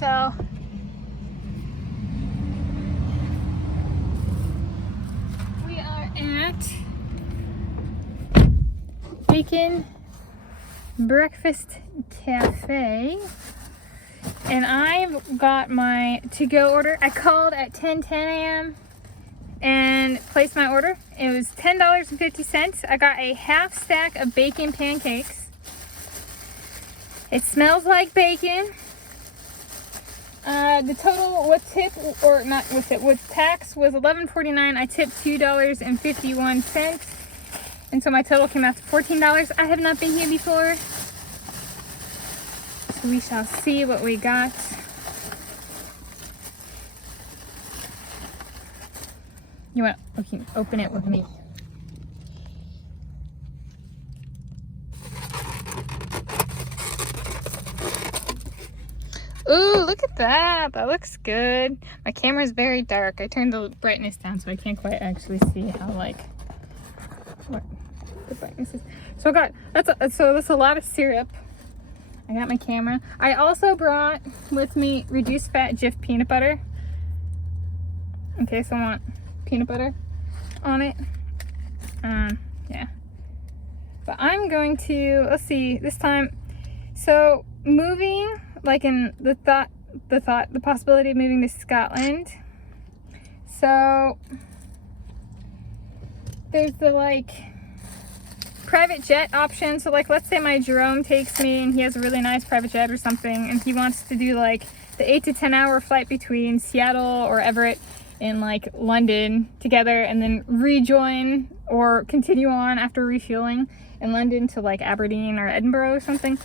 So we are at Bacon Breakfast Cafe, and I've got my to-go order. I called at 10 a.m. and placed my order. It was $10.50. I got a half stack of bacon pancakes. It smells like bacon. The total with tip, or not with tip, with tax was $11.49. I tipped $2.51. And so my total came out to $14. I have not been here before, so we shall see what we got. You want to open it with me? Ooh, look at that. That looks good. My camera is very dark. I turned the brightness down so I can't quite actually see how, like, what the brightness is. So I got, that's a lot of syrup. I got my camera. I also brought with me reduced fat Jif peanut butter. In case I want peanut butter on it. Yeah. But I'm going to, let's see, this time, so moving, like in the possibility of moving to Scotland. So there's the like private jet option. So like, let's say my Jerome takes me and he has a really nice private jet or something, and he wants to do like the 8 to 10 hour flight between Seattle or Everett and like London together, and then rejoin or continue on after refueling in London to like Aberdeen or Edinburgh or something.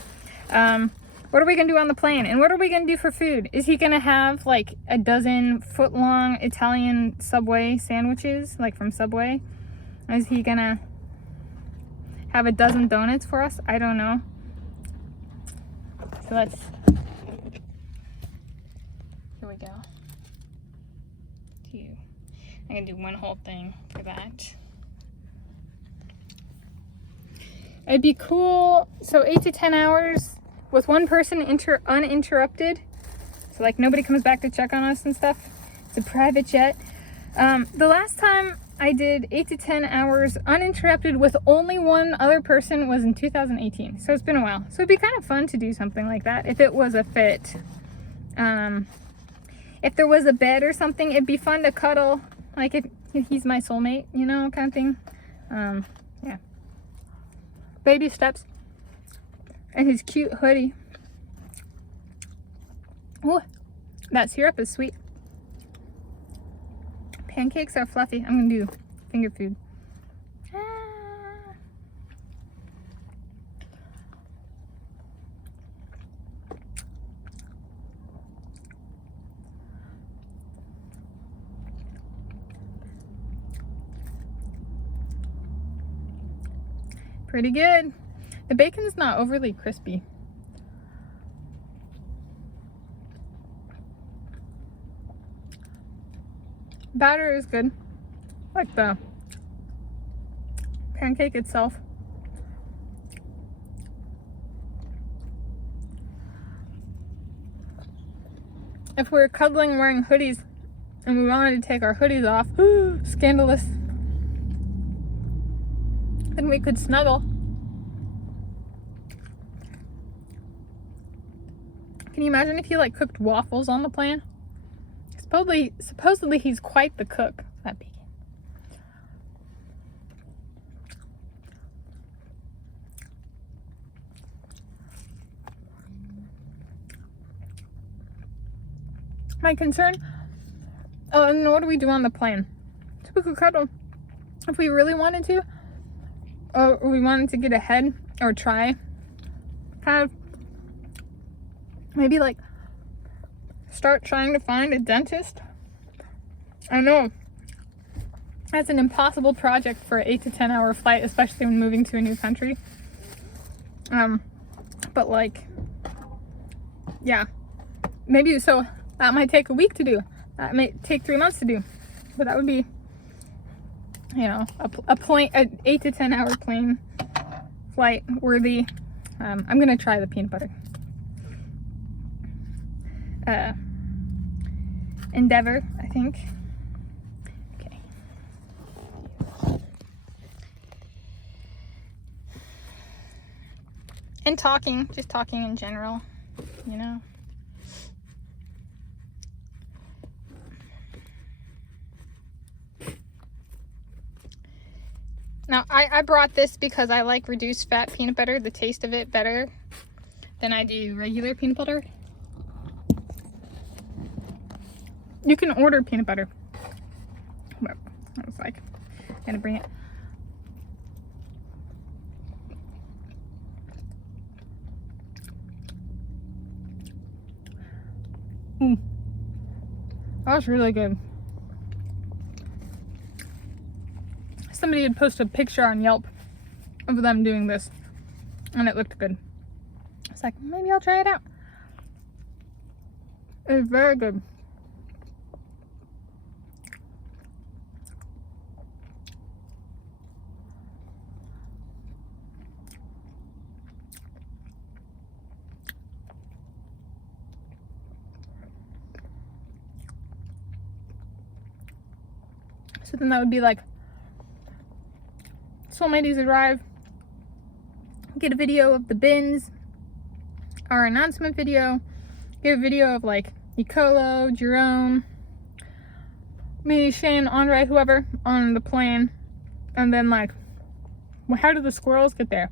What are we gonna do on the plane? And what are we gonna do for food? Is he gonna have like a dozen foot-long Italian Subway sandwiches, like from Subway? Is he gonna have a dozen donuts for us? I don't know. So let's, here we go. I'm gonna do one whole thing for that. It'd be cool. So 8 to 10 hours with one person uninterrupted. So like nobody comes back to check on us and stuff. It's a private jet. The last time I did 8 to 10 hours uninterrupted with only one other person was in 2018. So it's been a while. So it'd be kind of fun to do something like that if it was a fit. If there was a bed or something, it'd be fun to cuddle. Like if he's my soulmate, you know, kind of thing. Yeah. Baby steps. And his cute hoodie. Oh, that syrup is sweet. Pancakes are fluffy. I'm gonna do finger food. Pretty good. The bacon is not overly crispy. Batter is good, like the pancake itself. If we were cuddling wearing hoodies and we wanted to take our hoodies off, scandalous, then we could snuggle. Can you imagine if he like cooked waffles on the plane? Supposedly he's quite the cook. That bacon. My concern, oh, and what do we do on the plane? So we could cuddle if we really wanted to, or we wanted to get ahead or try, kind of maybe like start trying to find a dentist. I know that's an impossible project for an 8 to 10 hour flight, especially when moving to a new country. But like, yeah, maybe so that might take a week to do. That might take 3 months to do. But that would be, you know, an 8 to 10 hour plane flight worthy. I'm gonna try the peanut butter. endeavor, I think. Okay. And talking, just talking in general, you know. Now, I brought this because I like reduced fat peanut butter, the taste of it better than I do regular peanut butter. You can order peanut butter. But I was like, I'm gonna bring it. That was really good. Somebody had posted a picture on Yelp of them doing this, and it looked good. It's like, maybe I'll try it out. It's very good. So then that would be like, Soul Ladies arrive, get a video of the bins, our announcement video, get a video of like Nicolo, Jerome, me, Shane, Andre, whoever on the plane, and then like, well, how do the squirrels get there?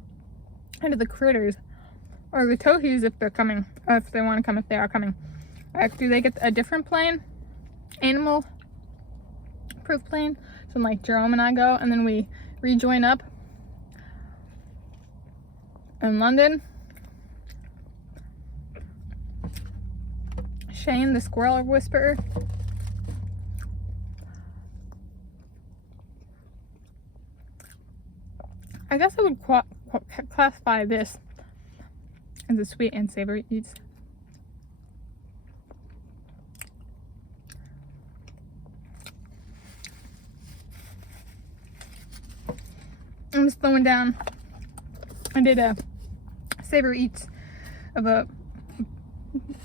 How do the critters or the tohies, if they're coming, if they want to come, if they are coming, do they get a different plane, animal proof plane? So like Jerome and I go, and then we rejoin up in London. Shane, the squirrel whisperer. I guess I would classify this as a sweet and savory eats. I'm just throwing down. I did a savory eats of a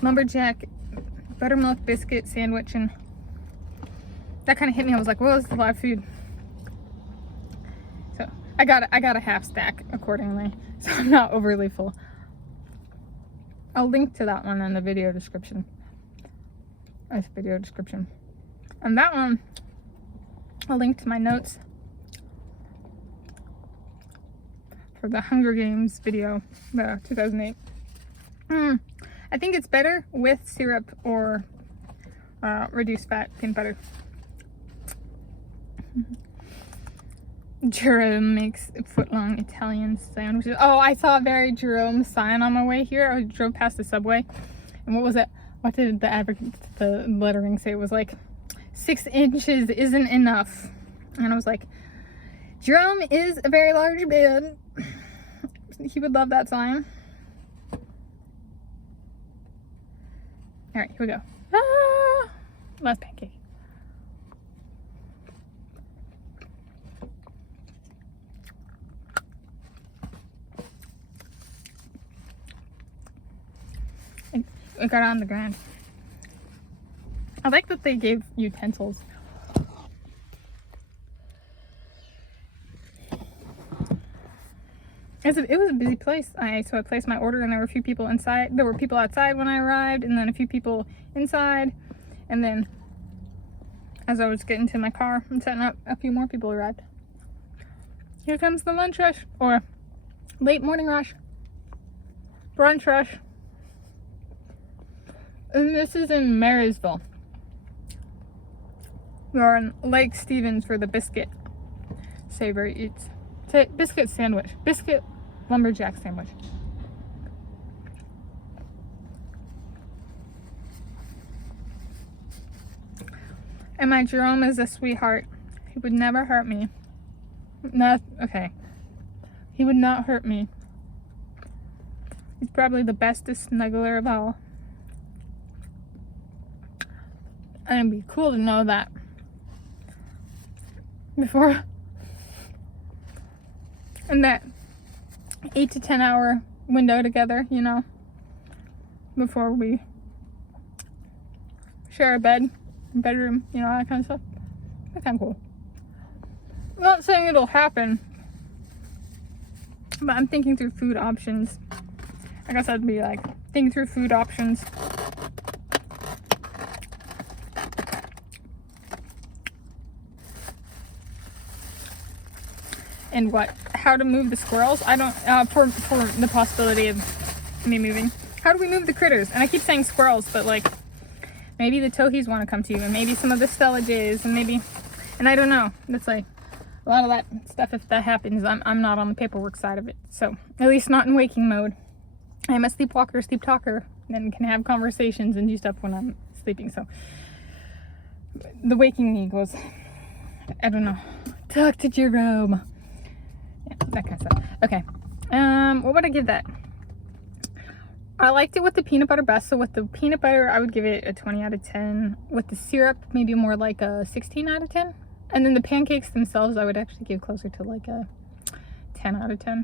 lumberjack buttermilk biscuit sandwich, and that kind of hit me. I was like, well, this is a lot of food. So I got a half stack accordingly, so I'm not overly full. I'll link to that one in the video description. Nice video description. And that one, I'll link to my notes for the Hunger Games video, the 2008. I think it's better with syrup or reduced fat peanut butter. Jerome makes foot-long Italian sandwiches. Oh, I saw a very Jerome sign on my way here. I drove past the Subway, and what was it? What did the lettering say? It was like 6 inches isn't enough, and I was like, Jerome is a very large man. He would love that sign. All right, here we go. Ah, last pancake. And it got on the ground. I like that they gave utensils. It was a busy place. So I placed my order, and there were a few people inside. There were people outside when I arrived, and then a few people inside. And then as I was getting to my car and setting up, a few more people arrived. Here comes the lunch rush, or late morning rush, brunch rush. And this is in Marysville. We're in Lake Stevens for the biscuit savory eats. Biscuit sandwich. Biscuit lumberjack sandwich. And my Jerome is a sweetheart. He would never hurt me. Not okay. He would not hurt me. He's probably the bestest snuggler of all. And it'd be cool to know that before. In that 8 to 10 hour window together, you know, before we share a bed, bedroom, you know, that kind of stuff. That's kind of cool. I'm not saying it'll happen, but I'm thinking through food options. I guess I'd be like, thinking through food options. And how to move the squirrels. I don't, for the possibility of me moving. How do we move the critters? And I keep saying squirrels, but like, maybe the towhees want to come to you, and maybe some of the stellages, and I don't know. That's like, a lot of that stuff, if that happens, I'm not on the paperwork side of it. So, at least not in waking mode. I'm a sleepwalker, sleep talker, and can have conversations and do stuff when I'm sleeping. So, the waking me goes, I don't know, talk to Jerome. Yeah, that kind of stuff. Okay. What would I give that? I liked it with the peanut butter best. So with the peanut butter, I would give it a 20 out of 10. With the syrup, maybe more like a 16 out of 10. And then the pancakes themselves, I would actually give closer to like a 10 out of 10.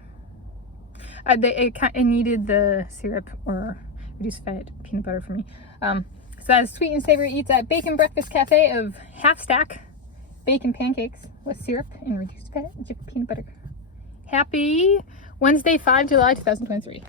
It needed the syrup or reduced fat peanut butter for me. So that's Sweet and Savory Eats at Bacon Breakfast Cafe of half stack bacon pancakes with syrup and reduced fat peanut butter. Happy Wednesday, 5 July 2023.